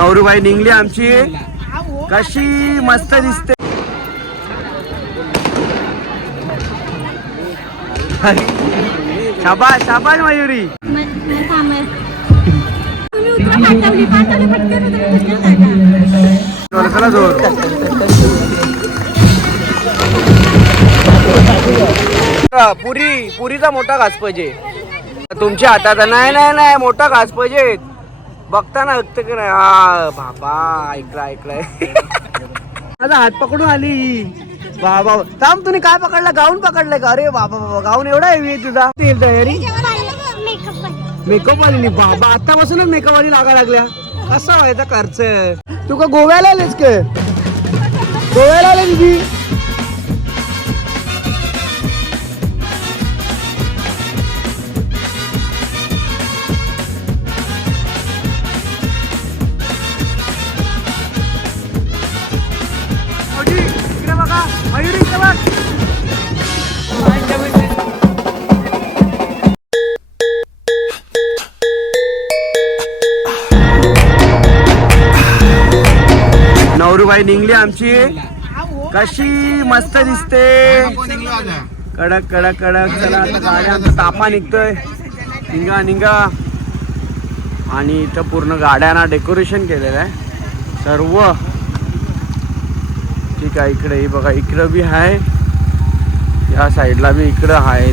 नवरूबाई निघली आमची. कशी मस्त दिसते. शाबाश शाबाश मयुरी. चला जोर. पुरी पुरीचा मोठा घास पाहिजे. तुमच्या हातात नाही नाही नाही मोठा घास पाहिजे. बघताना हक्त की नाही. हा बाबा ऐकलं ऐकलंय. माझा हात पकडून आली. बाबा थांब तुम्ही काय पकडलं? गाऊन पकडलंय का? अरे बाबा बाबा गाऊन एवढा हेवी आहे तुझा. तयारी? मेकअप आली बाबा आतापासूनच मेकअप आली लागा लागल्या. कसं व्हायचा खर्च? तू का गोव्याला आलेस के? गोव्याला आले दिदी काय निघली आमची? कशी मस्त दिसते. कडक कडक कडक. चला आता गाड्या आमचा तापा निघतोय. निघा निघा. आणि इथं पूर्ण गाड्यांना डेकोरेशन केलेलं आहे. सर्व. ठीक आहे इकडे हे बघा इकडं बी आहे. या साईडला बी इकडं आहे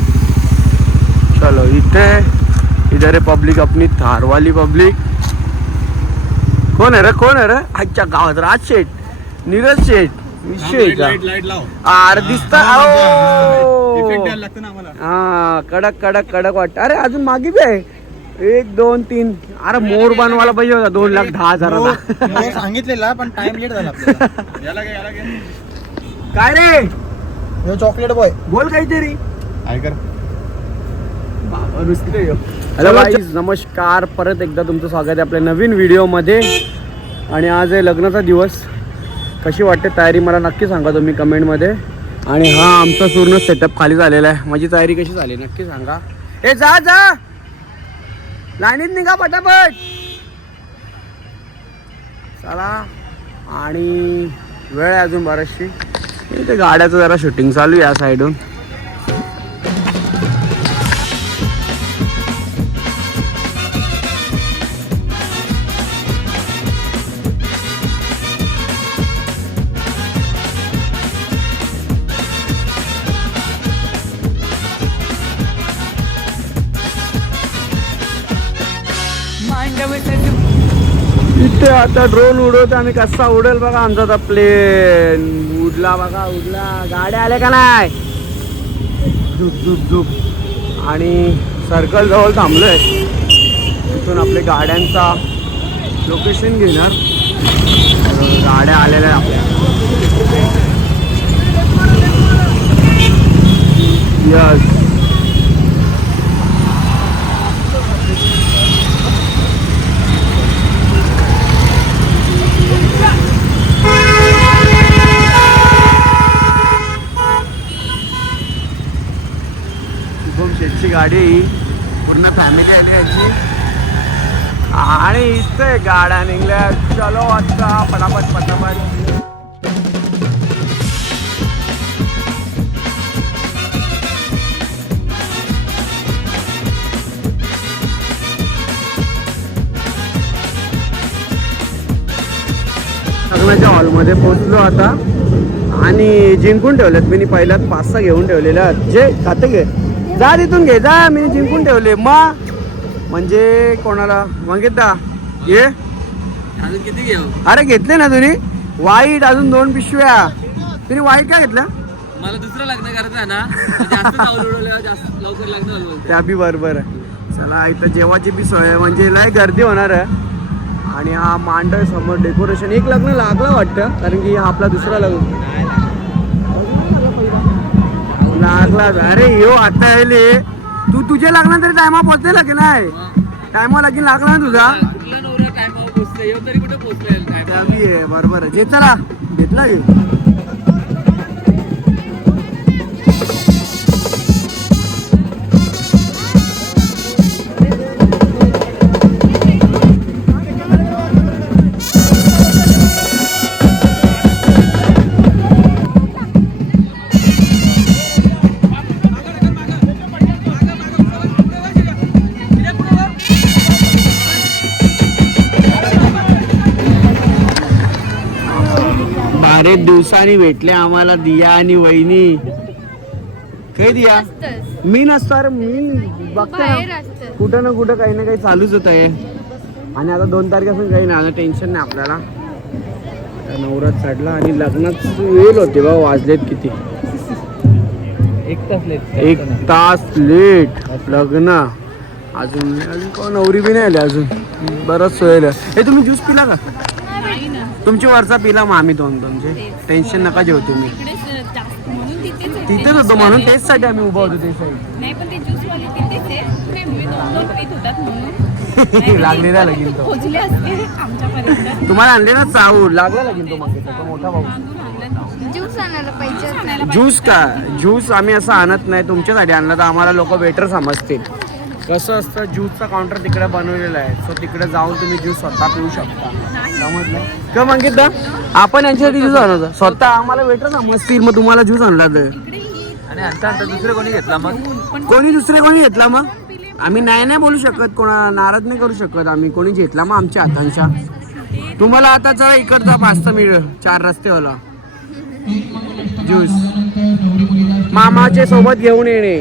चलो इथे. इधर रे पब्लिक अपनी थारवाली पब्लिक कोण आहे रे? कोण आहे रे? आजच्या गावात राज शेठ. नीरज शेठ विषय आहे का लाइट लाव. आर दिसत इफेक्ट द्यायला लागतं ना आम्हाला. हा कडक कडक कडक वाटत अरे अजून मागे बी आहे. एक दोन तीन. अरे मोर बनवायला पाहिजे होता दोन लाख दहा हजाराचा हो, सांगितलेला पण टाइम लेट झाला आपल्याला. याला काय याला काय काय रे? ह्यो चॉकलेट बॉय बोल काहीतरी. ऐकर हॅलो गाईज नमस्कार. परत एकदा तुमचं स्वागत आहे आपल्या नवीन व्हिडिओमध्ये आणि आज आहे लग्नाचा दिवस. कशी वाटते तयारी मला नक्की सांगा तुम्ही कमेंटमध्ये. आणि हा आमचा पूर्ण सेटअप खाली झालेला आहे. माझी तयारी कशी झाली नक्की सांगा. ए जा जा. लाईनीत निघा पटापट. चला. आणि वेळ आहे अजून बराचशी. ते गाड्याचं जरा शूटिंग चालू आहे या साईडून आता ड्रोन उडवतो आम्ही. कसा उडेल बघा आमचा आता प्लेन उडला बघा उडला. गाड्या आल्या का नाही? झुप झुप झुप. आणि सर्कल जवळ थांबलोय. तिथून आपल्या गाड्यांचा लोकेशन घेणार. गाड्या आलेल्या आपल्या. यस ची गाडी पूर्ण फॅमिली आली याची. आणि इथे गाड्या निघल्या. चलो आता पटापट पटापट. लग्नाच्या हॉलमध्ये पोचलो आता. आणि जिंकून ठेवलेत. मी पहिल्यात पाच सहा घेऊन ठेवलेल्या. आहेत. जे खाते घे. जा तिथून घे जा. मी जिंकून ठेवले. मग म्हणजे कोणाला? मंगिता ये. अजून किती घेऊ? अरे घेतले ना तुम्ही. वाईट अजून दोन पिशव्या. तुम्ही वाईट का घेतल्या मला दुसरं लग्न करायचं आहे ना. त्या बी बरोबर आहे. चला इथं जेवाची बी सोय म्हणजे लय गर्दी होणार आहे. आणि हा मांडव समोर डेकोरेशन एक लग्न लागलं वाटतं कारण की हा आपला दुसरा लग्न. लागला अरे यो आता यायले तू तुझे लागणार तरी टायमा पोहोचलेला की नाही? टायमा लागेल लागला ना तुझा? कुठला नवरा टायमावर पोचतोय. येऊ तरी कुठे पोचतोय? त्या टायमावर बी आहे बरोबर आहे. जे चला घेतला घेऊ बरेच दिवसांनी भेटले आम्हाला दिया आणि वहिनी. काय दिया. मी नसतो अरे मी बघतो कुठं ना कुठं काही ना काही चालूच होत आहे आणि आता दोन तारखेपासून काही नाही टेन्शन नाही आपल्याला. नवरात चढला आणि लग्नात वेळ होते बा वाजलेत किती. एक तास लेट. एक तास लेट लग्न. अजून अजून कोण? नवरी बी नाही आली अजून. बरंच सोयलं हे तुम्ही ज्यूस पिला का? तुमची वरचा पिला मग आम्ही दोन तुमचे टेन्शन नका घेऊ तुम्ही. इकडेच जास्त म्हणून तिथेच होतो. म्हणून तेच साठी आम्ही उभा होतो ते साईड नाही पण ते ज्यूसवाले तिथेच आहे. नाही, मी दोन दोन पीत होतात म्हणून. लागले ना लगीन तो. पोचले असते आमच्यापर्यंत. तुम्हाला आणले ना चावूल लागला लगीन तो मागे तो मोठा भाऊ. ज्यूस आणायला पाहिजे ज्यूस का? ज्यूस आम्ही असं आणत नाही तुमच्यासाठी आणलं तर आम्हाला लोक बेटर समजतील. कसं असतं ज्यूसचा काउंटर तिकडे बनवलेला आहे. सो तिकडे जाऊन तुम्ही ज्यूस स्वतः पिऊ शकता. समजलं? का मागितलं आपण यांच्यासाठी ज्यूस आणत स्वतः आम्हाला बेटर समजतील मग तुम्हाला ज्यूस आणला तर आणि आता आता दुसरं कोणी घेतला मग? कोणी दुसरे कोणी घेतला मग? आम्ही नाही नाही बोलू शकत कोणा नाराज नाही करू शकत आम्ही. कोणी घेतला मग आमच्या हातांच्या तुम्हाला आता चला इकडचा पास्ता मिळेल चार रस्तेवाला ज्यूस मामाचे सोबत घेऊन येणे.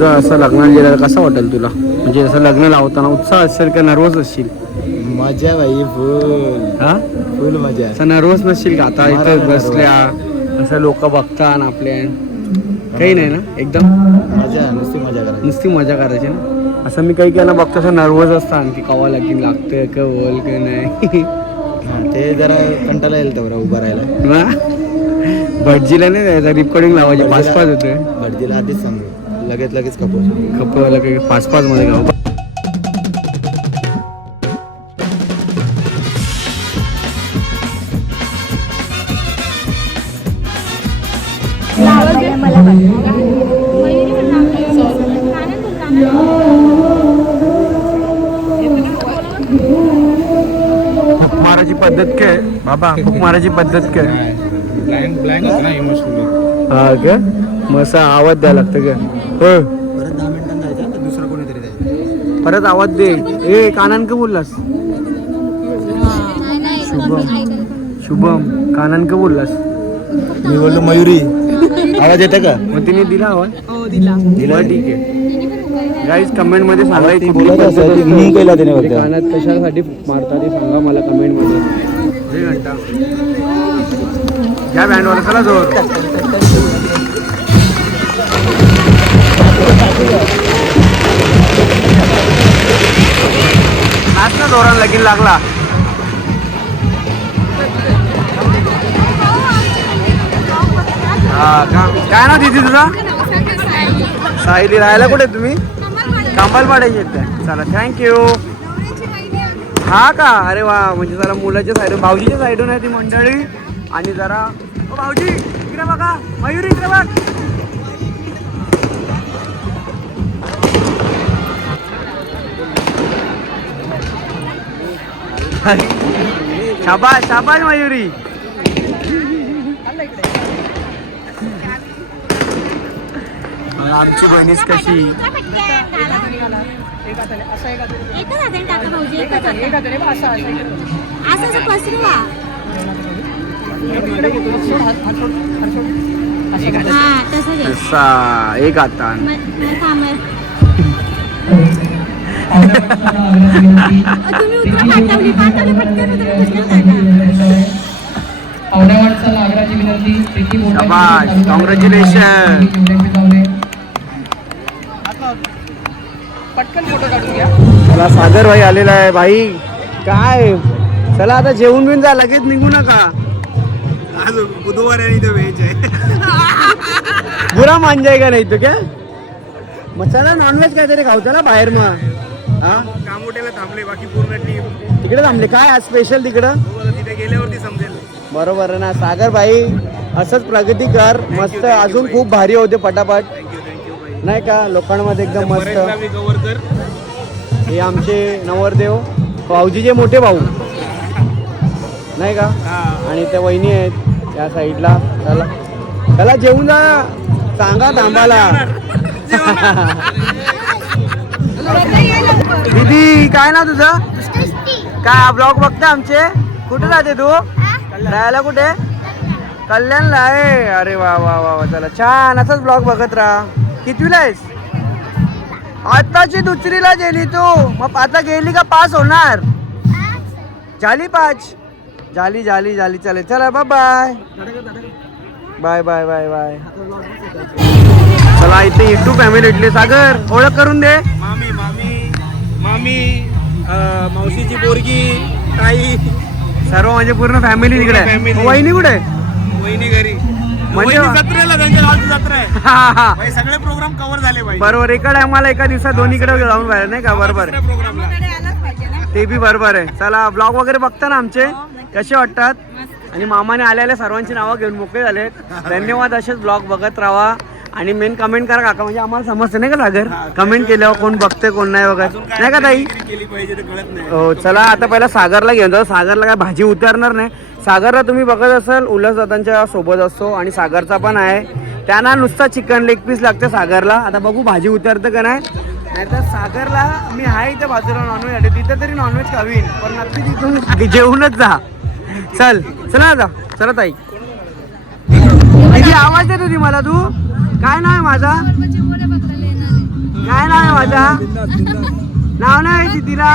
तुझं असं लग्नाला गेल्यावर कसं वाटेल तुला? म्हणजे असं लग्न लावताना उत्साह असेल का नर्वस असशील? मजा भाई फुल हा? फुल मजा. असं नर्वस नसशील का? आता इथं नाही बसल्या असं लोक बघतात आपल्या काही नाही ना? एकदम? मजा नुसती मजा करायची. नुसती मजा करायची ना? असं मी काही केलं बघतो असं नर्वस असतात की कवा लगीन लागतंय का बोल का नाही? हा, ते जरा कंटाळा येईल तेवढा उभा राहायला. भटजीला नाही द्यायचा रिकॉर्डिंग लावायची पाच पाच होते भटजीला आधीच सांगू. लगेच लगेच कपो खपवायला काही पाच पाच मध्ये गाव मारायची पद्धत काय? बाबा फुक मारायची पद्धत काय? ब्लँक ब्लँक ना इमोशनली हा का? मग असा आवाज द्यायला लागतं का हो परत दहा मिनिटांनी जायचं तर दुसरं कोणीतरी जायचं परत आवाज दे. ए कानान का बोललास. शुभम. कानान का बोललास. मी बोललो मयुरी. आवाज येते का? मग तिने दिला आवाज? दिला. ठीक आहे. गाईज कमेंटमध्ये सांगा ती कुठली बोलत पद्धत असेल, ती असते. मी केला तिने ते बोलते. कानात कशासाठी मारता ते सांगा मला कमेंटमध्ये. जय घंटा. घ्या बँडवर चला जोर. जोरान लगीन लागला हा काय ना दिदी तुझा? सायली राहायला कुठे तुम्ही? कांबाल पाडायची आहेत काय चला थँक्यू हा का? अरे वा म्हणजे जरा मुलाच्या साईडून भाऊजीच्या साईडून आहे ती मंडळी. आणि जरा ओ भाऊजी इकडे बघा मयुरी इकडे बघ. शाबाश शाबाश मयुरी आमची बहिणीच कशी हा एक आता कॉंग्रॅच्युलेशन चला सागर भाई आलेला आहे भाई. काय? चला आता जेवून बिऊन जा लगेच निघू नका. आज बुधवार इथं व्हेज आहे. बुरा मान जाएगा नाही तो क्या? मग चला नॉनव्हेज काहीतरी खाऊ चला बाहेर मग. हा? कामोट्याला थांबले बाकी पूर्ण टीम तिकडे थांबले. काय आज स्पेशल तिकडं? तिथे गेल्यावरती समजेल. बरोबर आहे ना. सागर भाई असंच प्रगती कर. मस्त अजून खूप भारी होते पटापट. थँक्यू थँक्यू भाई. नाही का? लोकांमध्ये एकदम मस्त. हे आमचे नवरदेव. भाऊजीचे मोठे भाऊ. नाही का? आणि त्या वहिनी आहेत त्या साईडला. चला. चला जेवून जा. सांगा थांबाला काय ना तुझं? काय ब्लॉग बघते आमचे? कुठे जाते तू? राहायला कुठे? कल्याणला. आहे. अरे वा वा वा वा चला. छान असंच ब्लॉग बघत राहा. कितवीला आहेस? आताची दुसरीला गेली तू. मग आता गेली का पास होणार? झाली पाच. झाली झाली झाली. चालेल चला bye bye bye bye bye bye चला इथे इटू फॅमिली इटली सागर. ओळख करून दे. मामी मामी. मामी मावशीची पोरगी ताई. सर्व म्हणजे पूर्ण फॅमिली तिकडे आहे. वहिनी कुठे? वहिनी घरी. म्हणजे- वहिनी जत्रेला त्यांच्या गावची जत्रा आहे. हा, हा. भाई सगळे प्रोग्राम कव्हर झाले भाई बरोबर एका टायमाला एका दिवसात दोन्हीकडे जाऊन पाहिजे नाही का? बरोबर. आहे. प्रोग्रामला ते बी बरोबर आहे. चला ब्लॉग वगैरे बघता ना आमचे. कसे वाटतात? आणि मामाने आलेल्या सर्वांची नावं घेऊन मोकळे झाले धन्यवाद असेच ब्लॉग बघत राहा. आणि मेन कमेंट करा काका म्हणजे आम्हाला समजते नाही का सागर? कमेंट केल्यावर कोण बघते कोण नाही बघत. नाही का ताई? केली पाहिजे ते कळत नाही. हो चला आता पहिला सागरला घेऊन जाऊ. सागरला काय भाजी उतरणार नाही. सागरला तुम्ही बघत असाल उल्हास दादांच्या सोबत असतो आणि सागरचा पण आहे. त्यांना नुसता चिकन लेग पीस लागते सागरला. आता बघू भाजी उतरतं का नाही. नाहीतर सागरला मी आहे इथे बाजूला नॉनव्हेज आहे तिथं तरी नॉनव्हेज खावीन पण नक्की तिथून जेवूनच जा. चल चला जा चला ताई. किती आवाज देत होती मला तू. काय नाव आहे माझा? काय नाव आहे माझा? नाव नाही आहे तिला?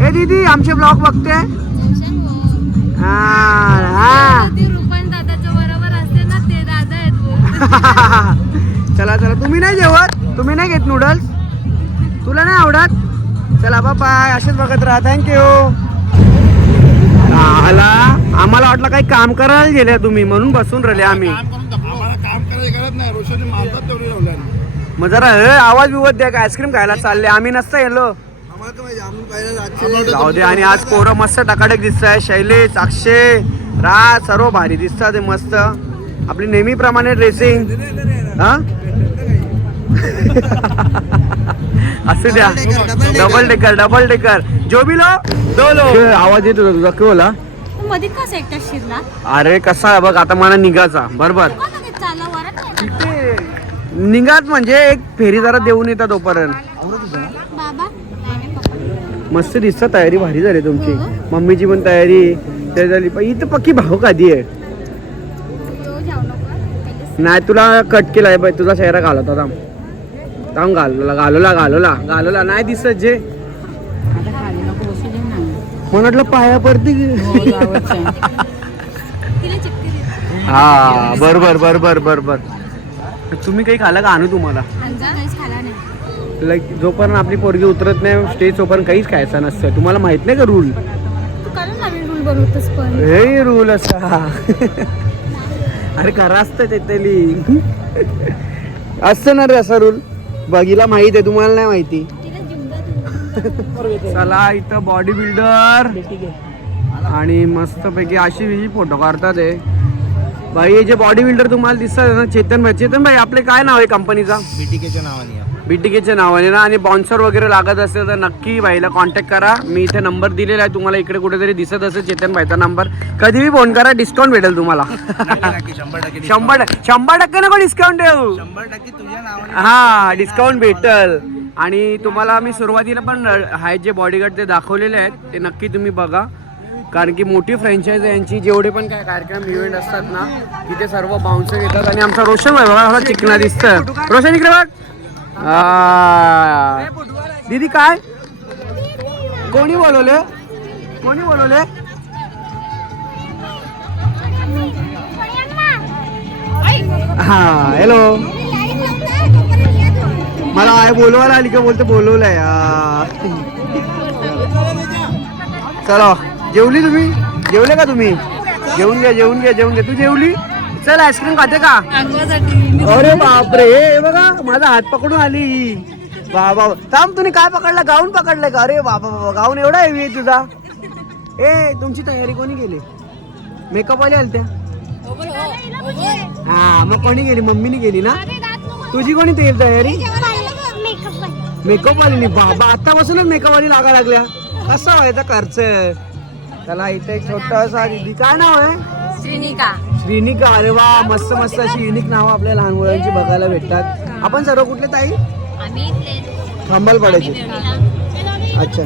हे दीदी आमचे ब्लॉग बघते. हा चला चला. तुम्ही नाही जेवत? तुम्ही नाही घेत नूडल्स तुला नाही आवडत? चला बाय असेच बघत राहा. थँक्यू आला. आम्हाला वाटलं काही काम करायला गेले तुम्ही म्हणून बसून राहिले आम्ही. आम्हाला काम करायची गरज नाही. रोशनी मारतात तेवढी लावल्या मग जरा हे आवाज बिवत द्या का आईस्क्रीम खायला चालले. आम्ही नसतं गेलो आम्हाला तर माहिती आम्ही पाहिजे जाऊ दे आणि आज पोरं मस्त टकाटक दिसत आहे शैलेश अक्षय राज सर्व भारी दिसतात ते मस्त. आपली नेहमीप्रमाणे ड्रेसिंग हा? असू द्या. डबल डेकर डबल डेकर जो बी लो दो लो आवाज येत होता तुझा बोला मध्ये कसा एकटा शिरला? अरे कसा आहे बघ आता मला निघाचा बरोबर. निघात म्हणजे एक फेरी जरा देऊन येतात तोपर्यंत. मस्त दिसत तयारी भारी झाली तुमची. मम्मीची पण तयारी ते झाली. पण इथं पक्की भाऊ कधी आहे? तो जाऊ नको. नाही तुला कट केलाय बाई. तुझा चेहरा घालत होता. थांब घालवला घालवला घालवला घालवला नाही दिसत जे. म्हटलं पाया पडती तिला चिपके देते हा बरोबर बरोबर बरोबर तुम्ही काही खाला का आणू तुम्हाला? लाईक जोपर्यंत आपली पोरगी उतरत नाही स्टेज तोपर्यंत काहीच खायचं नसतं. तुम्हाला माहीत नाही का रूल हे रूल असा. अरे खरं असतं ते तरी. असतं ना रे असा रूल बघीला माहीत आहे तुम्हाला नाही माहिती. चला इथं बॉडी बिल्डर आणि मस्तपैकी अशी विशी फोटो काढतात हे. भाई हे जे बॉडी बिल्डर तुम्हाला दिसतात ना चेतन भाई. चेतन भाई आपले काय नाव आहे कंपनीचा बीटीकेच्या नावाने बीटीकेच्या नावाने ना आणि बॉन्सर वगैरे लागत असेल तर नक्की भाईला कॉन्टॅक्ट करा. मी इथे नंबर दिलेला आहे तुम्हाला इकडे कुठेतरी दिसत असेल चेतन भाईचा नंबर कधीही फोन करा डिस्काउंट भेटेल तुम्हाला. शंभर टक्के शंभर टक्के नको डिस्काउंट देऊ. हा डिस्काउंट भेटल. आणि तुम्हाला मी सुरुवातीला पण आहेत जे बॉडीगार्ड ते दाखवलेले आहेत ते नक्की तुम्ही बघा. कारण की मोठी फ्रँचाईज आहे यांची जेवढे पण काय कार्यक्रम इव्हेंट असतात ना तिथे सर्व बाउन्सर येतात. आणि आमचा रोशन भाई बघा चिकना दिसतं रोशन इकडे बघ. हा. दीदी काय? कोणी बोलवले? कोणी बोलवले? हा हॅलो मला आय बोलवायला आली का बोलते बोलवलंय चला जेवली तुम्ही? जेवले का तुम्ही? जेवून घ्या जेवून घ्या जेवून घ्या. तू जेवली? चल आईस्क्रीम खाते का? अरे बापरे हे बघा माझा हात पकडून आली. बाबा थांब तुम्ही काय पकडला? गाऊन पकडलाय का? अरे बाबा बाबा गाऊन एवढा हेवी आहे तुझा. ए तुमची तयारी कोणी केली? मेकअप वाली आलत्या हा मग कोणी गेली मम्मीने गेली ना? तुझी कोणी ते तयारी? मेकअप नाही बाबा आतापासूनच मेकअप वाली लागा लागल्या. कसं व्हायचा खर्च? त्याला इथे एक छोटासा दिदी. काय नाव आहे? श्रीनिका. श्रीनिका अरे वा मस्त मस्त अशी युनिक नाव आपल्या लहान मुलांची बघायला भेटतात. आपण सर्व कुठले ताई? थांबाल पडायचे अच्छा.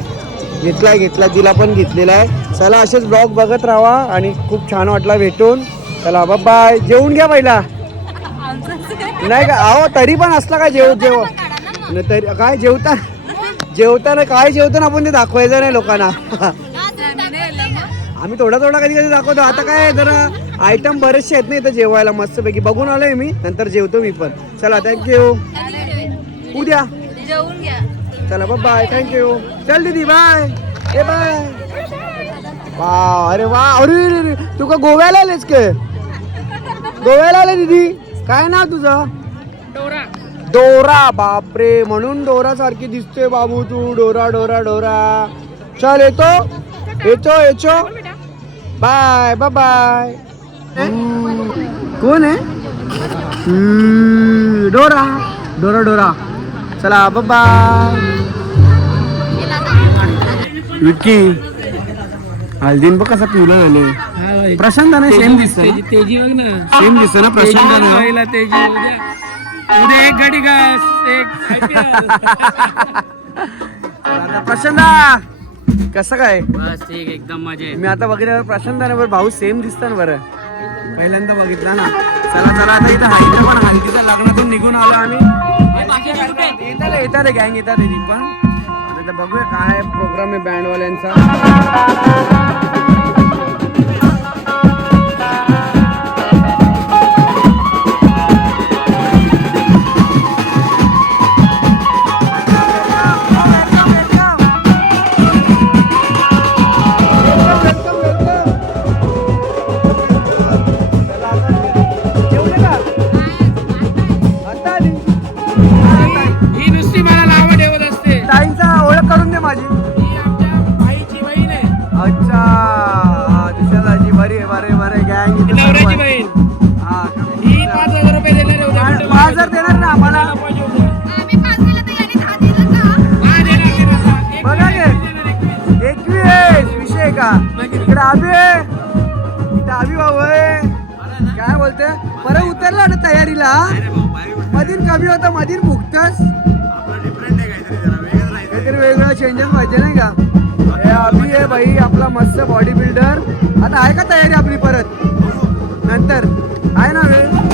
घेतलाय घेतला तिला पण घेतलेला आहे. चला असेच ब्लॉग बघत राहा आणि खूप छान वाटला भेटून. चला बाय जेवून घ्या पहिला. नाही का? अहो तरी पण असला काय जेव जेव तरी काय जेवता? जेवताना काय जेवताना आपण ते दाखवायचं नाही लोकांना. आम्ही थोडा थोडा कधी कधी दाखवतो. आता काय जरा आयटम बरेचसे आहेत ना इथं जेवायला मस्तपैकी. बघून आलोय मी नंतर जेवतो मी पण. चला थँक्यू उद्या. जेवून घ्या. चला बाय थँक्यू चल दीदी बाय ए बाय वा अरे वा अरे अरे, अरे, तू का गोव्याला आलेस के? गोव्याला आले दीदी? काय नाव तुझं? डोरा. बापरे. म्हणून डोरा सारखी दिसतोय बाबू तू. डोरा डोरा डोरा. चल येतो? येतो येतो? बाय बाय बाय कोण आहे? डोरा. डोरा डोरा. चला बाय विक्की. हल्दीन बघ कसा पिवला झाले प्रशांत नाही सेम दिसत तेजी बघ ना. सेम दिसत ना प्रशांत ना पहिला तेजी उद्या एक गाडी घास एक प्रशांत कसं काय? बस ठीक एकदम मजा मी आता बघितलं प्रशांत ना बरं भाऊ सेम दिसतात ना बरं. पहिल्यांदा बघितला ना. चला चला आता इथं हायचं पण हलकीच्या लग्नातून निघून आलो आम्ही. येतात येतात गँग येतात पण. आता बघूया काय प्रोग्राम आहे बँडवाल्यांचा हा, देणार, देणार. एक बघा गे. एकवीस. विषय का? इकडे आभी इथं आभी भाऊ आहे. काय बोलते परत उतरला ना तयारीला? मधीन कमी होता मधीन फुकतस काहीतरी वेगळं चेंजेस पाहिजे नाही का? हे अभि आहे भाई आपला मस्त बॉडी बिल्डर आता आहे का तयारी आपली परत? नंतर. आहे ना वेळ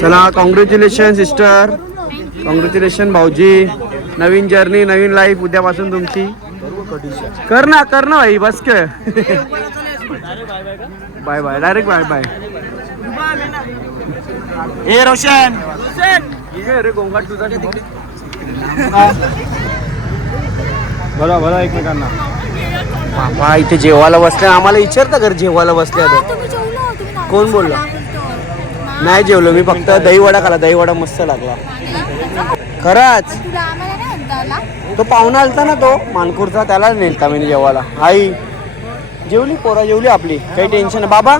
चला कॉंग्रॅच्युलेशन सिस्टर कॉंग्रॅच्युलेशन भाऊजी. नवीन जर्नी नवीन लाईफ उद्यापासून तुमची. कर ना कर ना भाई बस के bye bye direct bye bye ए रोशन. ये रे गोंगाट तुझा बोला बोला एकमेकांना. बाबा इथे जेवायला बसले. आम्हाला विचारता घर जेवायला बसले कोण बोलला? नाही जेवलो मी फक्त दही वडा खाला दही वडा मस्त लागला. खरंच. तो पाहुणा आलता ना तो मानपूरचा त्याला नेलता मी जेवायला. आई जेवली पोरा जेवली आपली. काही टेन्शन बाबा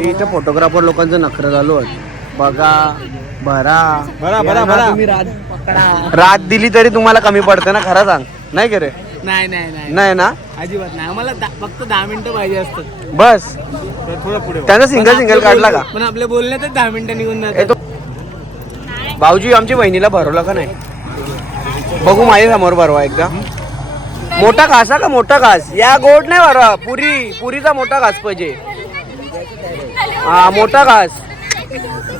इथं फोटोग्राफर लोकांचं नखरं झालो बघा भरा. भरा, भरा, भरा. तुम्ही रात रात दिली तरी तुम्हाला कमी पडते ना खरं सांग. नाही का रे? नाही नाही नाही. नाही ना? अजिबात नाही. आम्हाला दा- फक्त दहा मिनिटं पाहिजे असतात. बस. तर थोडं पुढे त्यानं सिंगल सिंगल काढला का? पण आपल्या बोलण्यातच दहा मिनिटं निघून ए, जातात. तो भाऊजी आमची बहिणीला भरवलं का नाही? बघू माझ्यासमोर भरवा एकदा. मोठा घास का? मोठा घास. या गोड नाही भरवा. पुरी पुरीचा मोठा घास पाहिजे. हा मोठा घास.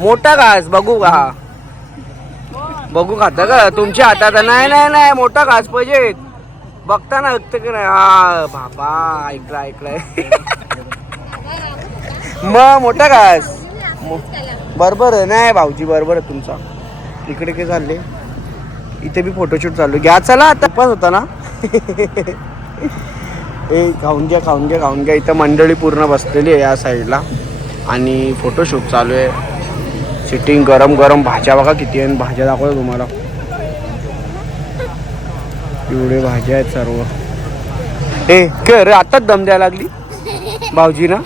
मोठा घास. बघू का. हा बघू खाता का? तुमच्या हातात. नाही नाही नाही. मोठा घास पाहिजे. बघता ना ऐकतं की नाही? हा बाबा ऐकला ऐकलाय. मग मोठा घास. बरोबर आहे. नाही भाऊजी बरोबर आहे तुमचा. इकडे काय चालले इथे बी फोटोशूट चालू घ्या चला आता. पण होता ना? ए खाऊन घ्या खाऊन घ्या खाऊन घ्या. इथं मंडळी पूर्ण बसलेली आहे या साईडला. आणि फोटोशूट चालू आहे. सिटिंग गरम गरम भाज्या बघा किती आहे भाज्या दाखवतो तुम्हाला. एवढे भाज्या आहेत सर्व. ए कर आताच दम द्यायला लागली. भाऊजी ना?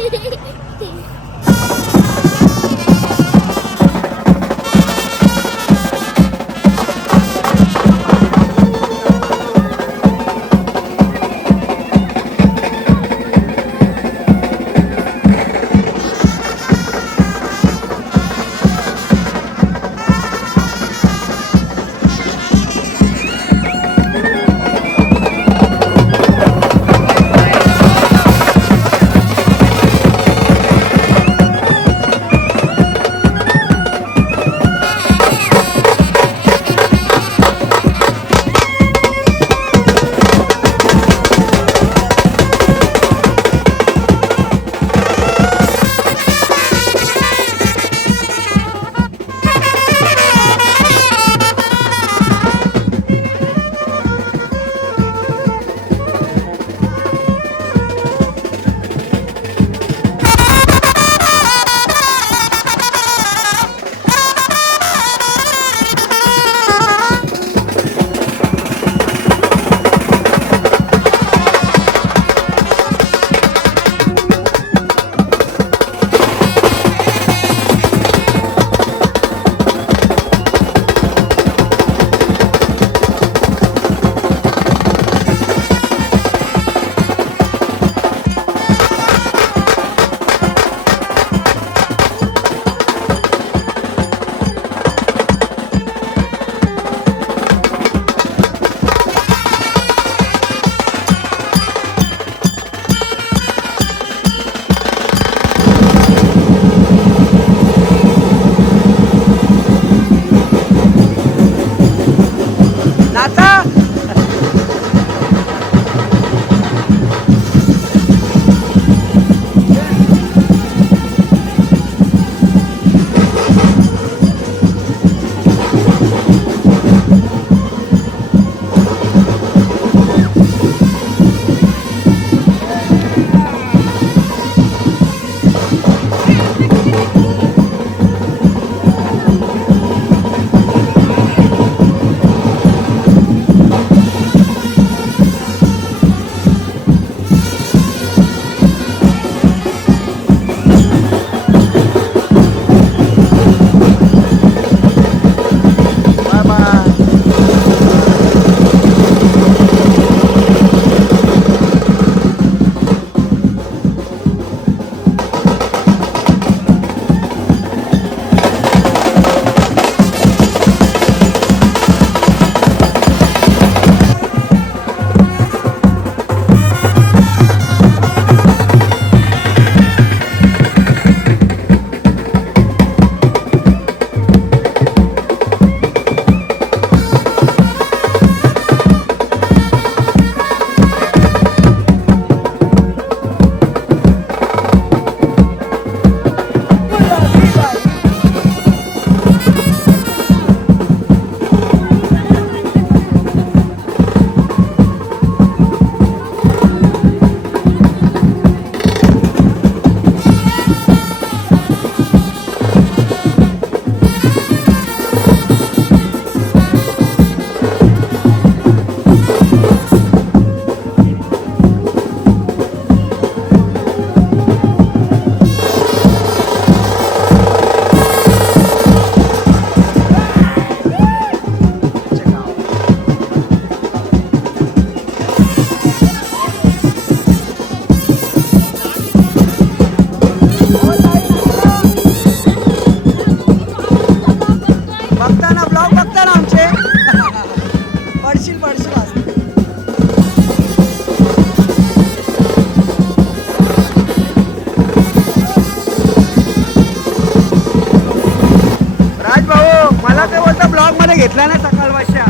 घेतला ना सकाळ भाषा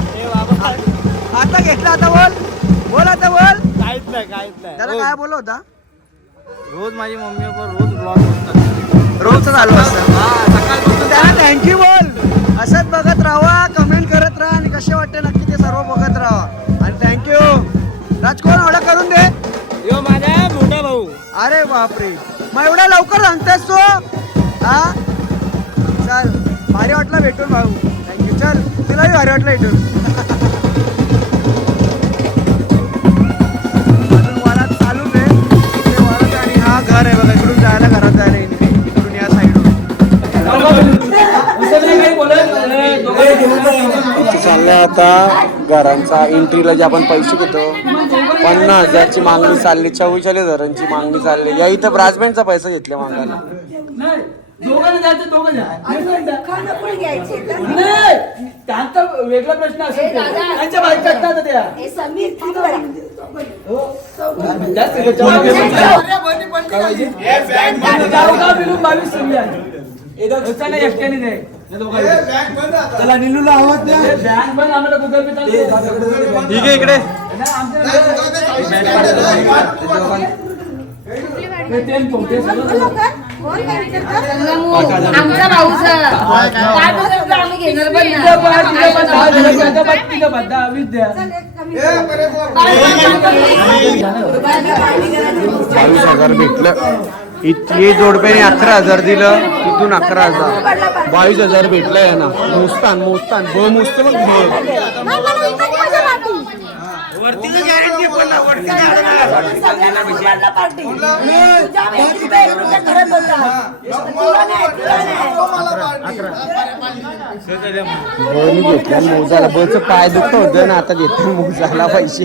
आता घेतला आता बोल. बोल आता बोल. काहीच नाही काहीच नाही. त्याला काय बोलत होता? रोज माझी मम्मी रोज ब्लॉग रोजच आलो असं त्याला थँक्यू बोल. असंच बघत राहा कमेंट करत राहा आणि कसे वाटते नक्की ते सर्व बघत राहा. आणि थँक्यू राजकोण ऑर्डर करून दे? यो माझा मोठा भाऊ. अरे बापरे. मग एवढ्या लवकर सांगतेस तू? हा? चल. भारी वाटलं भेटून भाऊ. थँक्यू चल. तुलाही भारी वाटलं भेटून घर आहे बघा इकडून जायला घरात चाललंय आता घरांचा एंट्रीला जे आपण पैसे घेतो पन्नास हजारची मागणी चालली चव्वेचाळीस हजारांची मागणी चालली. या इथं ब्रासबँडचा पैसा घेतला मागायला दोघांना जायचं दोघं जा नाही त्यांचा वेगळा प्रश्न असेल. त्यांच्या बाईक असतात त्या. बावीस आहे चला एकट्याने दोघांना. त्याला निलूला आवाज द्या. बँक बंद आम्हाला गुगल पे ठीक आहे इकडे. तेल पोहते सगळं आमचा भाऊचा काय बोलतो आम्ही घेणार पण तिथं पण, तिथं पण दहा दिलं, तिथं पण, तिथं पण दहा, वीस द्या. बावीस हजार घेतल्या मोजाला पाय दुखत होतं ना आता देतो मोजाला पैसे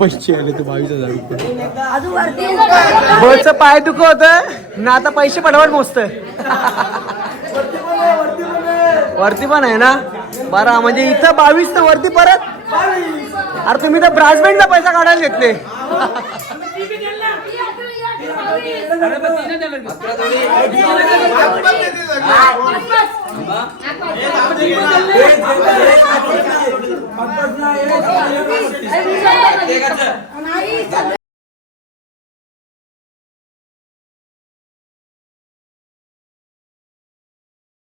पैसे आले तर बावीस हजार रुपये. बच पाय दुख होत. ना आता पैसे पडवत मोजत. वरती पण आहे ना? बरा म्हणजे इथं बावीस तर वरती परत? अरे तुम्ही तर ब्रास बँडचा पैसा काढायला येत नाही